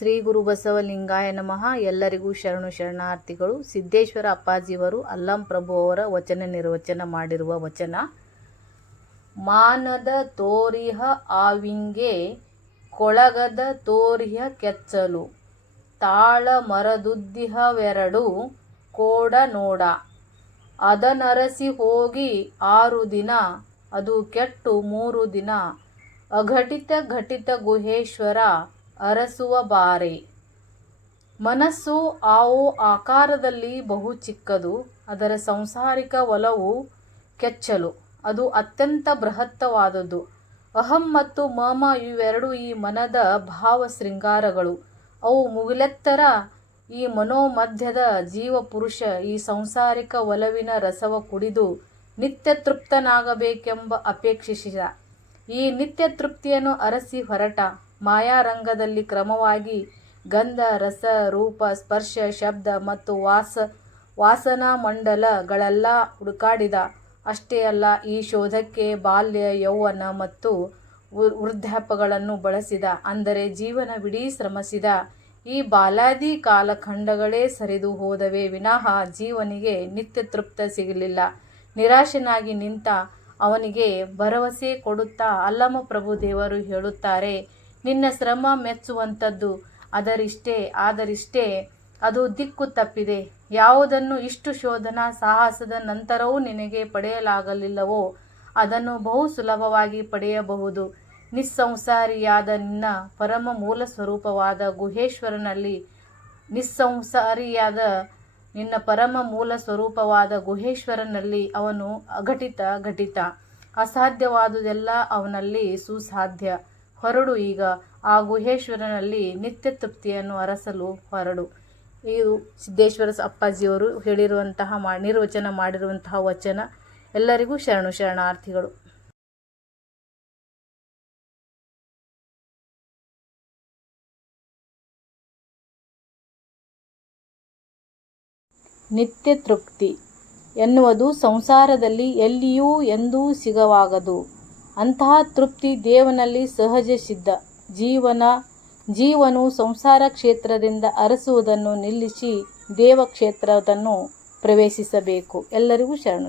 ಶ್ರೀ ಗುರು ಬಸವಲಿಂಗಾಯ ನಮಃ. ಎಲ್ಲರಿಗೂ ಶರಣು ಶರಣಾರ್ಥಿಗಳು. ಸಿದ್ದೇಶ್ವರ ಅಪ್ಪಾಜಿಯವರು ಅಲ್ಲಂ ಪ್ರಭು ಅವರ ವಚನ ನಿರ್ವಚನ ಮಾಡಿರುವ ವಚನ. ಮಾನದ ತೋರಿಹ ಆವಿಂಗೆ ಕೊಳಗದ ತೋರಿಹ ಕೆಚ್ಚಲು. ತಾಳ ಮರದುದ್ದಿಹವೆರಡು ಕೋಡ ನೋಡ. ಅದನರಸಿ ಹೋಗಿ ಆರು ದಿನ, ಅದು ಕೆಟ್ಟು ಮೂರು ದಿನ. ಅಘಟಿತ ಘಟಿತ ಗುಹೇಶ್ವರ ಅರಸುವ ಬಾರೆ. ಮನಸ್ಸು ಆವು ಆಕಾರದಲ್ಲಿ ಬಹು ಚಿಕ್ಕದು, ಅದರ ಸಂಸಾರಿಕ ಒಲವು ಕೆಚ್ಚಲು. ಅದು ಅತ್ಯಂತ ಬೃಹತ್ತವಾದದ್ದು. ಅಹಂ ಮತ್ತು ಮಮ ಇವೆರಡು ಈ ಮನದ ಭಾವ ಶೃಂಗಾರಗಳು. ಅವು ಮುಗಿಲೆತ್ತರ ಈ ಮನೋಮಧ್ಯದ ಜೀವ ಪುರುಷ ಈ ಸಂಸಾರಿಕ ಒಲವಿನ ರಸವ ಕುಡಿದು ನಿತ್ಯ ತೃಪ್ತನಾಗಬೇಕೆಂಬ ಅಪೇಕ್ಷಿಸಿದ. ಈ ನಿತ್ಯ ತೃಪ್ತಿಯನ್ನು ಅರಸಿ ಹೊರಟ. ಮಾಯಾರಂಗದಲ್ಲಿ ಕ್ರಮವಾಗಿ ಗಂಧ, ರಸ, ರೂಪ, ಸ್ಪರ್ಶ, ಶಬ್ದ ಮತ್ತು ವಾಸ ವಾಸನಾ ಮಂಡಲಗಳೆಲ್ಲ ಹುಡುಕಾಡಿದ. ಅಷ್ಟೇ ಅಲ್ಲ, ಈ ಶೋಧಕ್ಕೆ ಬಾಲ್ಯ, ಯೌವನ ಮತ್ತು ವೃದ್ಧಾಪಗಳನ್ನು ಬಳಸಿದ. ಅಂದರೆ ಜೀವನವಿಡೀ ಶ್ರಮಿಸಿದ. ಈ ಬಾಲಾದಿ ಕಾಲಖಂಡಗಳೇ ಸರಿದು ಹೋದವೇ ವಿನಃ ಜೀವನಿಗೆ ನಿತ್ಯ ತೃಪ್ತ ಸಿಗಲಿಲ್ಲ. ನಿರಾಶನಾಗಿ ನಿಂತ ಅವನಿಗೆ ಭರವಸೆ ಕೊಡುತ್ತಾ ಅಲ್ಲಮ ಪ್ರಭು ದೇವರು ಹೇಳುತ್ತಾರೆ ನಿನ್ನ ಶ್ರಮ ಮೆಚ್ಚುವಂಥದ್ದು ಅದರಿಷ್ಟೇ, ಆದರಿಷ್ಟೇ. ಅದು ದಿಕ್ಕು ತಪ್ಪಿದೆ. ಯಾವುದನ್ನು ಇಷ್ಟು ಶೋಧನಾ, ಸಾಹಸದ ನಂತರವೂ ನಿನಗೆ ಪಡೆಯಲಾಗಲಿಲ್ಲವೋ, ಅದನ್ನು ಬಹು ಸುಲಭವಾಗಿ ಪಡೆಯಬಹುದು. ನಿಸ್ಸಂಸಾರಿಯಾದ ನಿನ್ನ ಪರಮ ಮೂಲ ಸ್ವರೂಪವಾದ ಗುಹೇಶ್ವರನಲ್ಲಿ, ನಿಸ್ಸಂಸಾರಿಯಾದ ನಿನ್ನ ಪರಮ ಮೂಲ ಸ್ವರೂಪವಾದ ಗುಹೇಶ್ವರನಲ್ಲಿ ಅವನು ಅಘಟಿತ ಘಟಿತ. ಅಸಾಧ್ಯವಾದುದೆಲ್ಲ ಅವನಲ್ಲಿ ಸುಸಾಧ್ಯ. ಹೊರಡು ಈಗ, ಆ ಗುಹೇಶ್ವರನಲ್ಲಿ ನಿತ್ಯ ತೃಪ್ತಿಯನ್ನು ಅರಸಲು ಹೊರಡು. ಇದು ಸಿದ್ದೇಶ್ವರ ಅಪ್ಪಾಜಿಯವರು ಹೇಳಿರುವಂತಹ ಮಾ, ನಿರ್ವಚನ ಮಾಡಿರುವಂತಹ ವಚನ. ಎಲ್ಲರಿಗೂ ಶರಣು ಶರಣಾರ್ಥಿಗಳು. ನಿತ್ಯ ತೃಪ್ತಿ ಎನ್ನುವುದು ಸಂಸಾರದಲ್ಲಿ ಎಲ್ಲಿಯೂ ಎಂದೂ ಸಿಗವಾಗದು. ಅಂತಹ ತೃಪ್ತಿ ದೇವನಲ್ಲಿ ಸಹಜ ಸಿದ್ಧ. ಜೀವನ, ಜೀವನು ಸಂಸಾರ ಕ್ಷೇತ್ರದಿಂದ ಅರಸುವುದನ್ನು ನಿಲ್ಲಿಸಿ ದೇವ ಕ್ಷೇತ್ರವನ್ನು ಪ್ರವೇಶಿಸಬೇಕು. ಎಲ್ಲರಿಗೂ ಶರಣು.